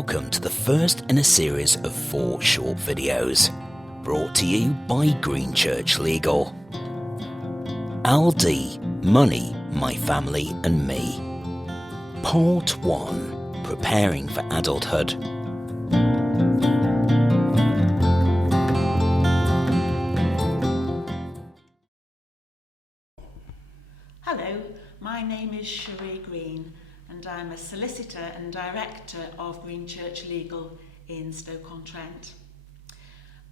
Welcome to the first in a series of 4 short videos, brought to you by Greenchurch Legal. LD, Money, My Family and Me. Part 1, Preparing for Adulthood. Hello, my name is Cherie Green and I'm a solicitor and director of Greenchurch Legal in Stoke-on-Trent.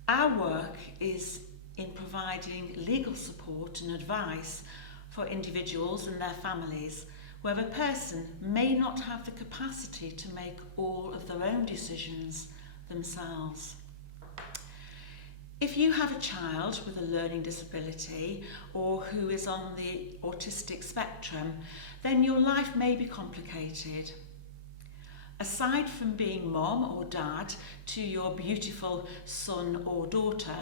Our work is in providing legal support and advice for individuals and their families where a person may not have the capacity to make all of their own decisions themselves. If you have a child with a learning disability or who is on the autistic spectrum, then your life may be complicated. Aside from being mom or dad to your beautiful son or daughter,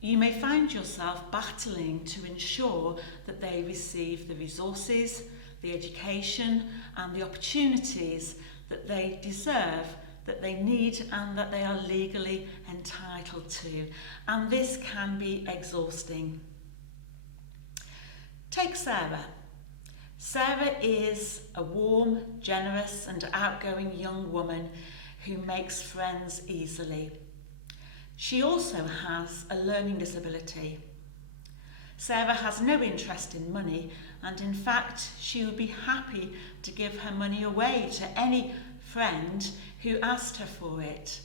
you may find yourself battling to ensure that they receive the resources, the education and the opportunities that they deserve, that they need and that they are legally entitled to. And this can be exhausting. Take Sarah. Sarah is a warm, generous and outgoing young woman who makes friends easily. She also has a learning disability. Sarah has no interest in money and in fact she would be happy to give her money away to any friend who asked her for it.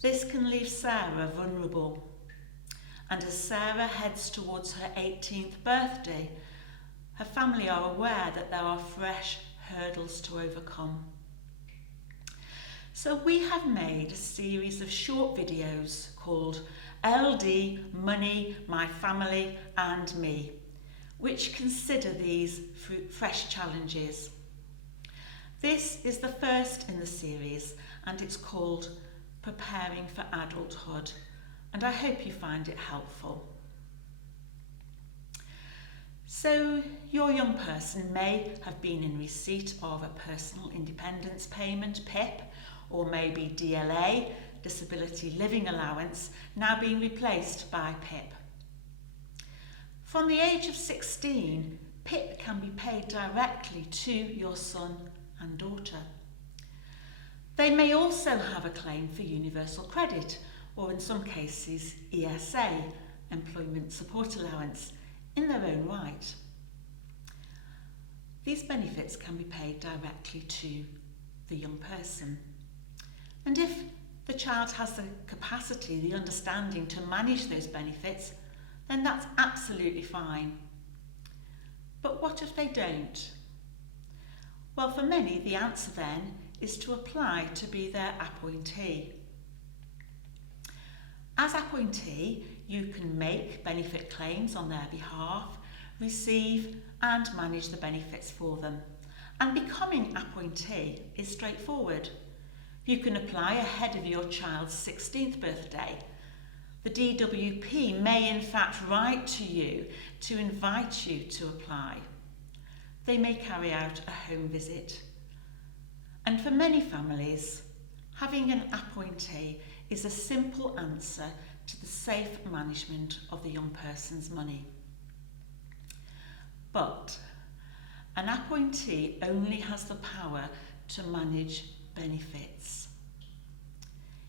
This can leave Sarah vulnerable. And as Sarah heads towards her 18th birthday, her family are aware that there are fresh hurdles to overcome. So we have made a series of short videos called LD, Money, My Family and Me, which consider these fresh challenges. This is the first in the series and it's called Preparing for Adulthood, and I hope you find it helpful. So your young person may have been in receipt of a personal independence payment, PIP, or maybe DLA, disability living allowance, now being replaced by PIP. From the age of 16, PIP can be paid directly to your son and daughter. They may also have a claim for universal credit, or in some cases ESA, employment support allowance, in their own right. These benefits can be paid directly to the young person. And if the child has the capacity, the understanding to manage those benefits, then that's absolutely fine. But what if they don't? Well, for many, the answer then is to apply to be their appointee. As appointee, you can make benefit claims on their behalf, receive and manage the benefits for them. And becoming appointee is straightforward. You can apply ahead of your child's 16th birthday. The DWP may in fact write to you to invite you to apply. They may carry out a home visit. And for many families, having an appointee is a simple answer to the safe management of the young person's money. But an appointee only has the power to manage benefits.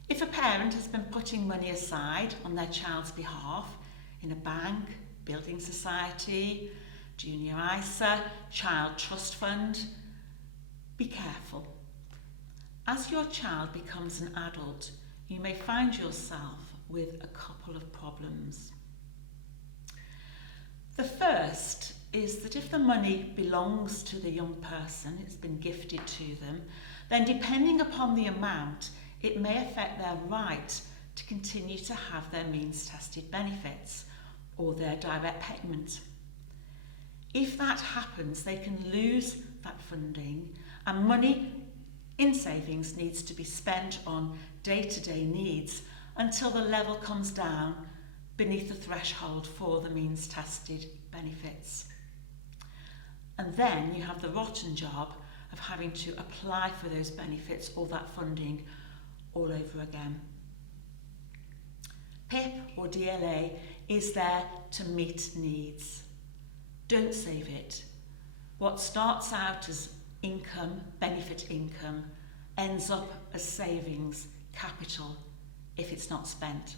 If a parent has been putting money aside on their child's behalf in a bank, building society, junior ISA, child trust fund, be careful. As your child becomes an adult, you may find yourself with a couple of problems. The first is that if the money belongs to the young person, it's been gifted to them, then depending upon the amount, it may affect their right to continue to have their means-tested benefits or their direct payment. If that happens, they can lose that funding and money in savings needs to be spent on day-to-day needs until the level comes down beneath the threshold for the means-tested benefits. And then you have the rotten job of having to apply for those benefits or that funding all over again. PIP or DLA is there to meet needs. Don't save it. What starts out as income, benefit income, ends up as savings, capital, if it's not spent.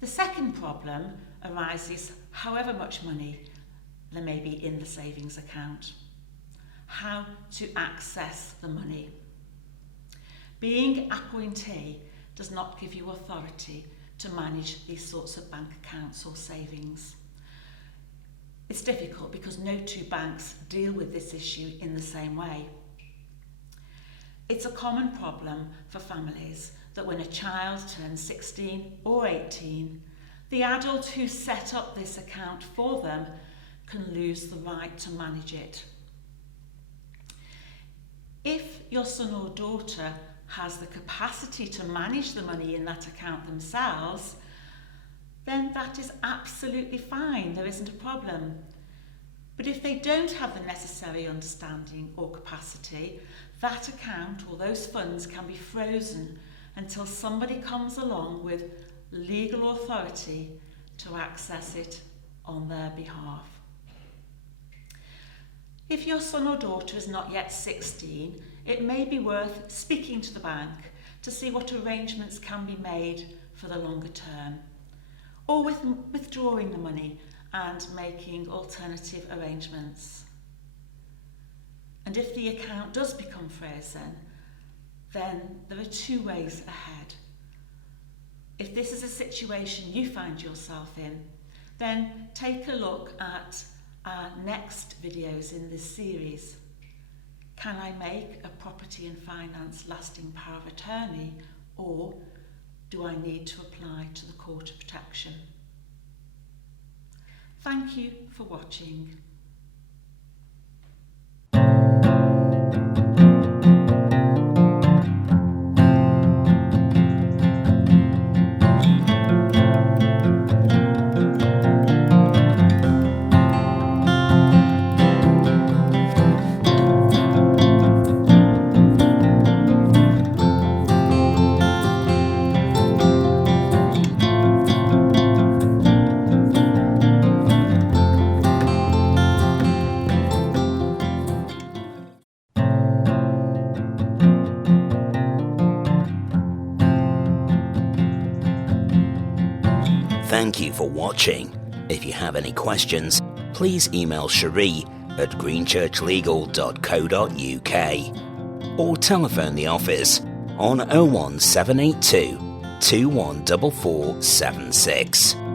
The second problem arises however much money there may be in the savings account. How to access the money. Being appointee does not give you authority to manage these sorts of bank accounts or savings. It's difficult because no two banks deal with this issue in the same way. It's a common problem for families that when a child turns 16 or 18, the adult who set up this account for them can lose the right to manage it. If your son or daughter has the capacity to manage the money in that account themselves, then that is absolutely fine, there isn't a problem. But if they don't have the necessary understanding or capacity, that account or those funds can be frozen until somebody comes along with legal authority to access it on their behalf. If your son or daughter is not yet 16, it may be worth speaking to the bank to see what arrangements can be made for the longer term, or with withdrawing the money and making alternative arrangements. And if the account does become frozen, then there are two ways ahead. If this is a situation you find yourself in, then take a look at our next videos in this series. Can I make a property and finance lasting power of attorney, or do I need to apply to the Court of Protection? Thank you for watching. Thank you for watching. If you have any questions, please email Cherie at greenchurchlegal.co.uk or telephone the office on 01782 214476.